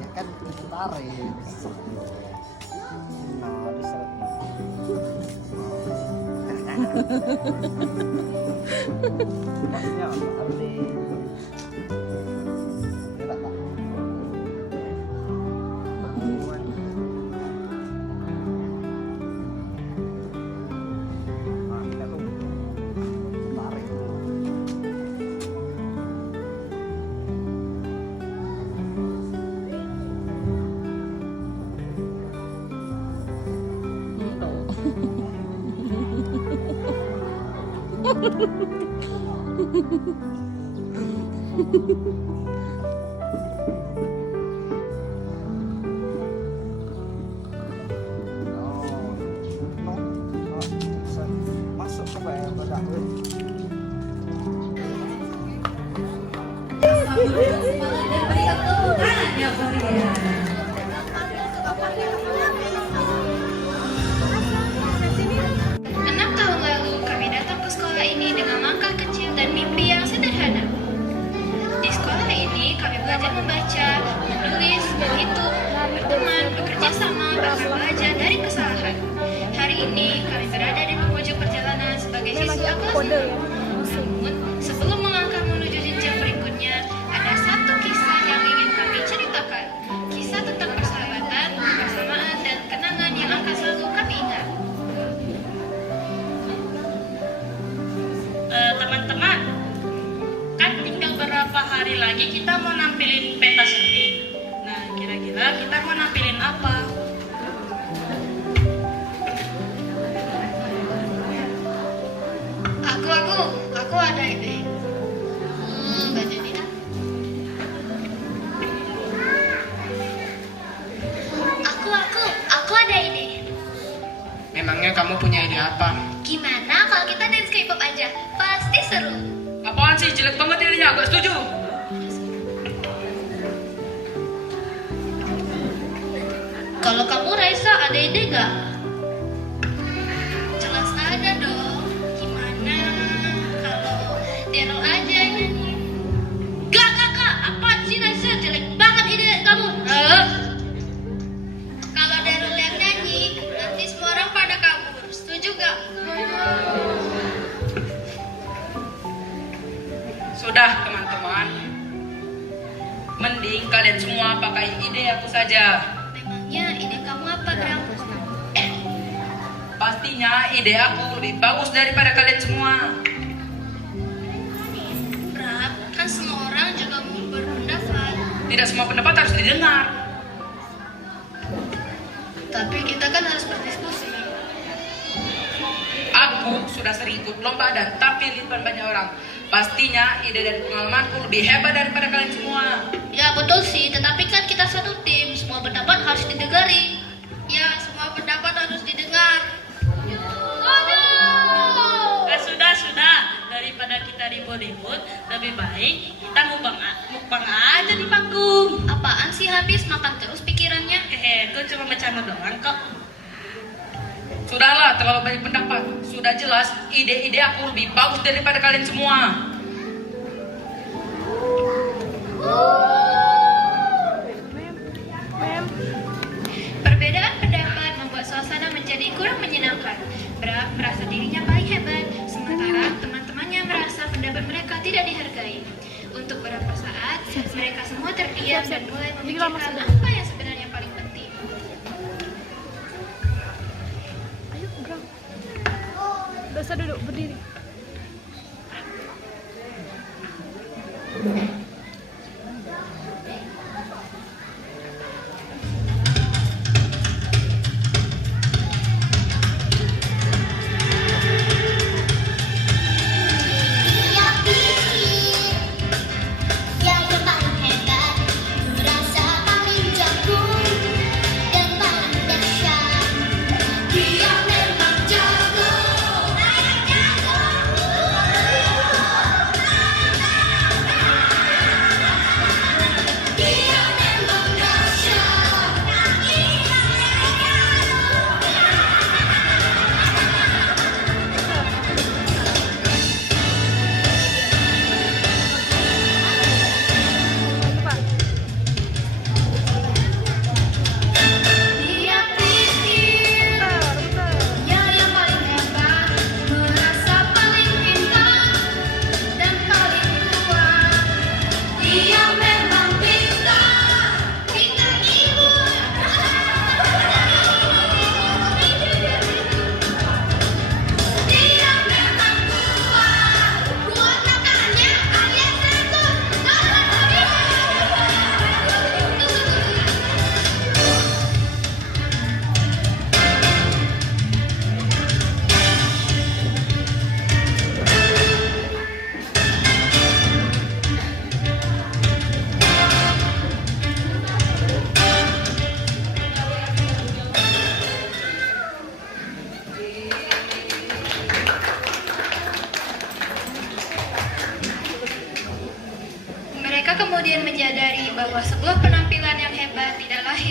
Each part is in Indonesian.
Ya kan tarik. Nah, diseret nih. Maksudnya harus di gerak tak? Nah, kita tuh tarik dulu. Masuk ke bayar bedak. Enam tahun lalu, kami datang ke sekolah ini dengan langkah kecil dan mimpi yang sederhana. Di sekolah ini, kami belajar membaca, menulis, berhitung, berteman, bekerja sama, bahkan belajar dari kesalahan. Hari ini, kami berada di penghujung perjalanan sebagai siswa kelas 6. Namun, sebelum melangkah menuju jenjang berikutnya, ada satu kisah yang ingin kami ceritakan. Kisah tentang persahabatan, kebersamaan, dan kenangan yang akan selalu kami ingat. Teman-teman, kan tinggal berapa hari lagi kita mau nampilin pentas seni. Nah, kira-kira kita mau nampilin apa? Aku ada ide. Baca ini dah. Aku ada ide. Memangnya kamu punya ide apa? Gimana kalau kita dance K-pop aja? Pasti seru. Apaan sih, jelek banget idenya, gak setuju. Kalau kamu Raisa ada ide gak? Jelas ada dong. Gimana kalau Daryl aja yang nyanyi? Gak, apaan sih Raisa? Jelek banget ide kamu. Kalau Daryl yang nyanyi, nanti semua orang pada kabur. Setuju gak? Sudah teman-teman, mending kalian semua pakai ide aku saja. Memangnya ide kamu apa, Bram? Pastinya ide aku lebih bagus daripada kalian semua. Bram, kan semua orang juga mau berpendapat. Tidak semua pendapat harus didengar. Tapi kita kan harus berdiskusi. Aku sudah sering ikut lomba dan tampil di depan banyak orang. Pastinya ide dan pengalamanku lebih hebat daripada kalian semua. Ya betul sih, tetapi kan kita satu tim. Semua pendapat harus didengari. Ya, semua pendapat harus didengar. Sudah. Daripada kita ribut-ribut, lebih baik kita mukbang aja di panggung. Apaan sih habis makan terus pikirannya? Hehe, gue cuma bercanda doang kok. Sudahlah, terlalu banyak pendapat. Sudah jelas, ide-ide aku lebih bagus daripada kalian semua. Perbedaan pendapat membuat suasana menjadi kurang menyenangkan. Bram merasa dirinya paling hebat, sementara teman-temannya merasa pendapat mereka tidak dihargai. Untuk beberapa saat, mereka semua terdiam dan mulai memikirkan apa yang sebenarnya paling penting. Dosa duduk berdiri. Dia memang jago.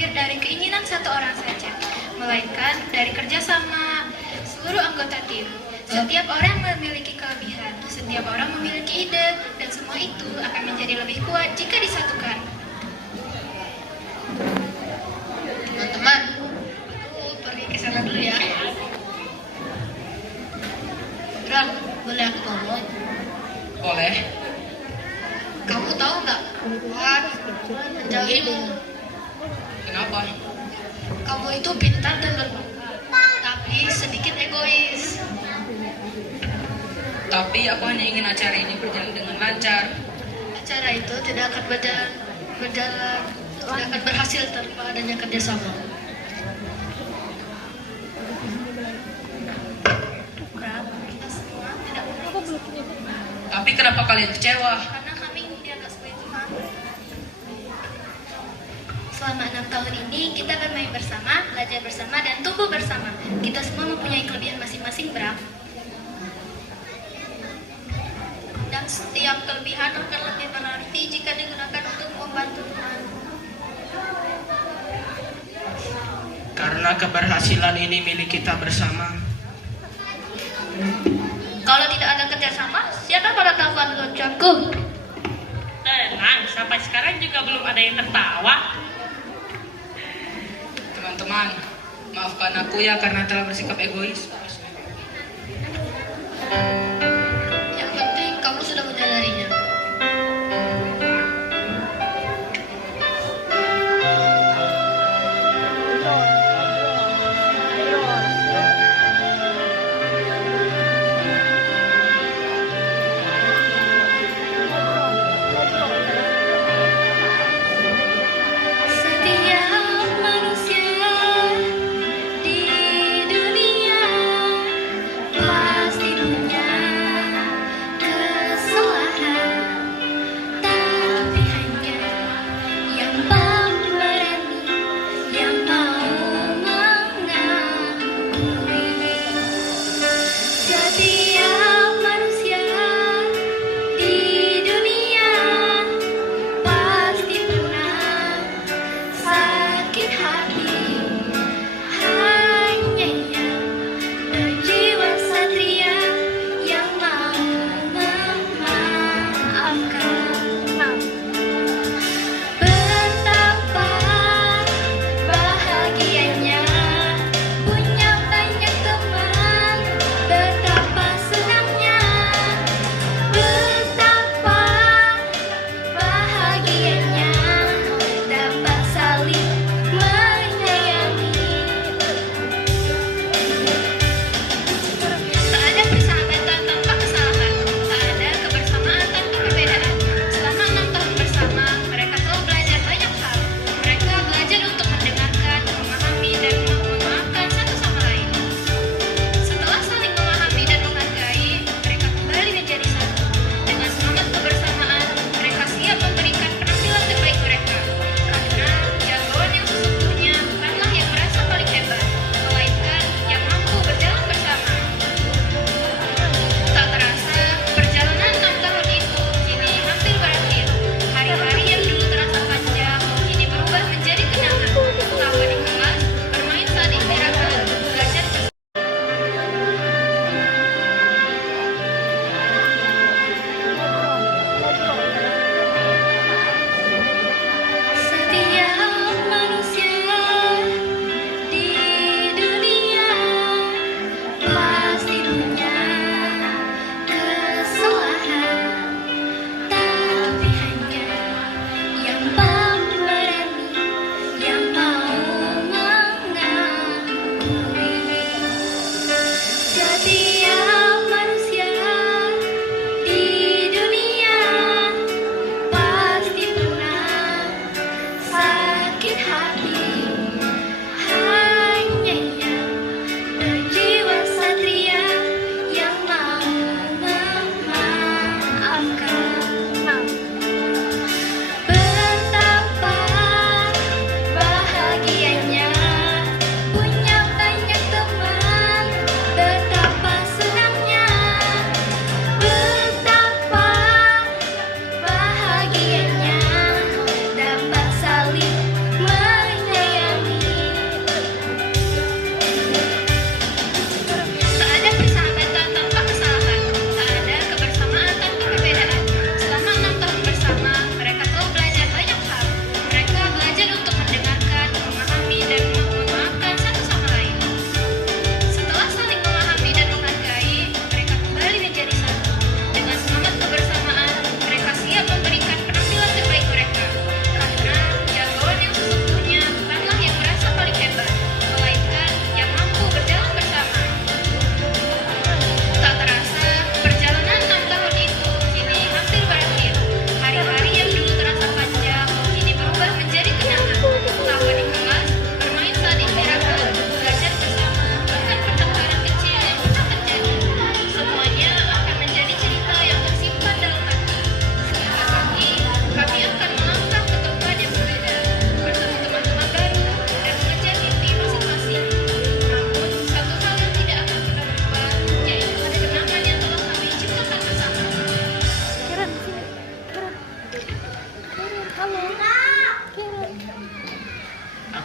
lahir dari keinginan satu orang saja, melainkan dari kerjasama seluruh anggota tim. Setiap orang memiliki kelebihan, setiap orang memiliki ide, dan semua itu akan menjadi lebih kuat jika disatukan. Teman-teman, aku pergi ke sana dulu ya. Bram, boleh aku ngomong? Boleh. Kamu tahu nggak? Buat menjauhimu. Kenapa? Kamu itu pintar dan berbakat, tapi sedikit egois. Tapi aku hanya ingin acara ini berjalan dengan lancar. Acara itu tidak akan berjalan, tidak akan berhasil tanpa adanya kerjasama. Bram, kita semua tidak Tapi kenapa kalian kecewa? karena kami dianggap sebagai teman. Selama 6 tahun ini kita bermain bersama, belajar bersama, dan tumbuh bersama. Kita semua mempunyai kelebihan masing-masing, Bram. Dan setiap kelebihan akan lebih berarti jika digunakan untuk membantu teman. Karena keberhasilan ini milik kita bersama. Kalau tidak ada kerjasama, siapa pada tahu ucapku? Tenang, sampai sekarang juga belum ada yang tertawa. Teman-teman, maafkan aku ya karena telah bersikap egois. Yang penting kamu sudah menyadarinya. Setiap manusia di dunia pasti punya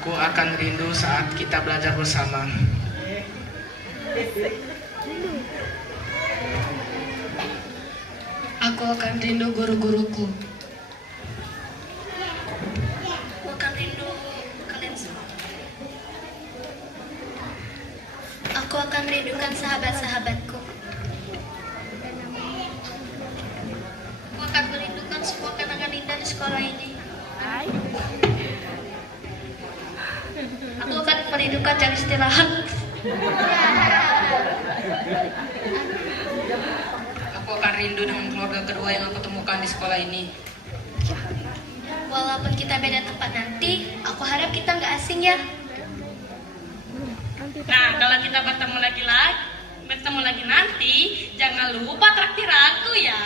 Aku akan rindu saat kita belajar bersama. Aku akan rindu guru-guruku. Aku akan rindu kalian semua. Aku akan rindukan sahabat-sahabatku. Aku akan merindukan semua kenangan indah di sekolah ini. Aku akan merindukan jam istirahat. Aku akan rindu dengan keluarga kedua yang aku temukan di sekolah ini. Walaupun kita beda tempat nanti, aku harap kita nggak asing ya. Nah, kalau kita bertemu lagi nanti, jangan lupa traktir aku ya.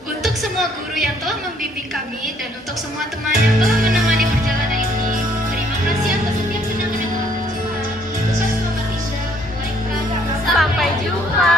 Untuk semua guru yang telah membimbing kami dan untuk semua teman yang telah menemani perjalanan ini, terima kasih atas setiap kenangan yang telah tercipta. Sukses selamat tinggal. Sampai jumpa.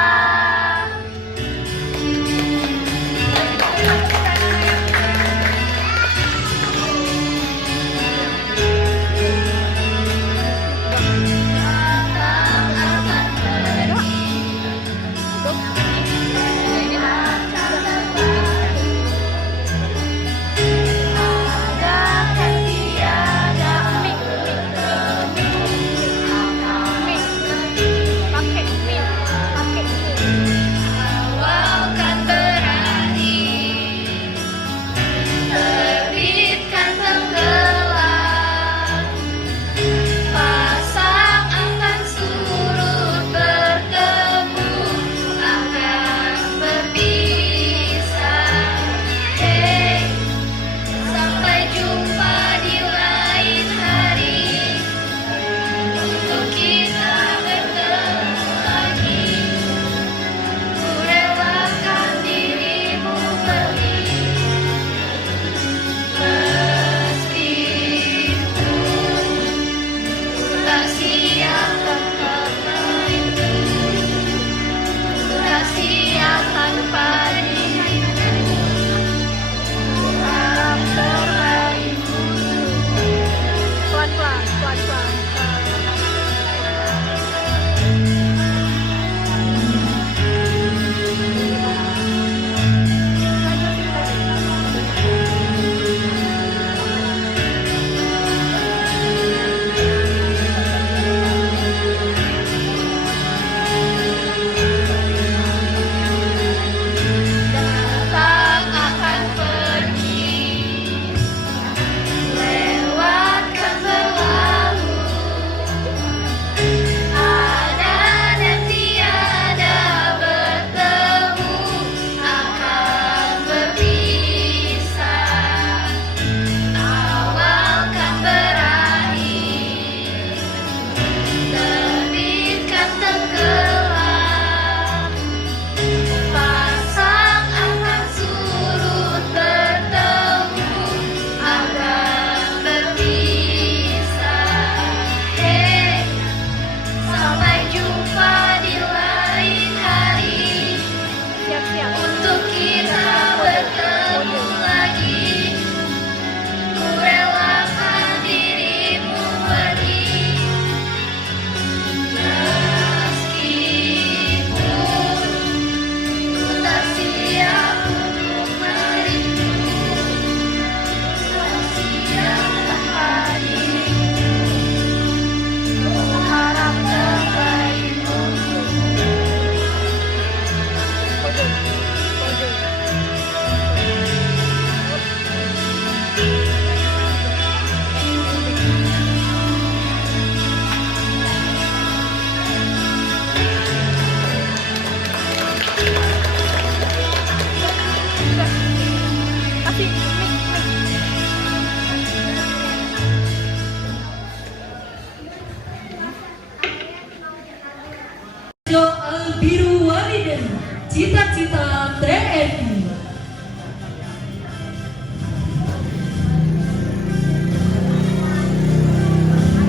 Al-Biru Waliden, cita-cita TNI.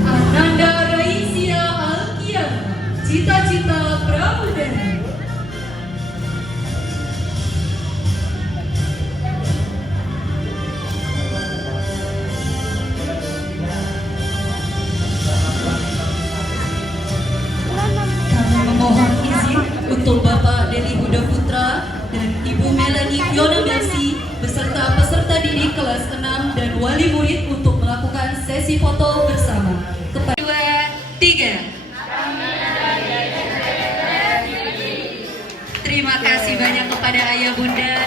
Ananda Raisia Alkian, cita-cita Pramudana. peserta didik kelas 6 dan wali murid untuk melakukan sesi foto bersama. 2, 3. Terima kasih banyak kepada Ayah Bunda.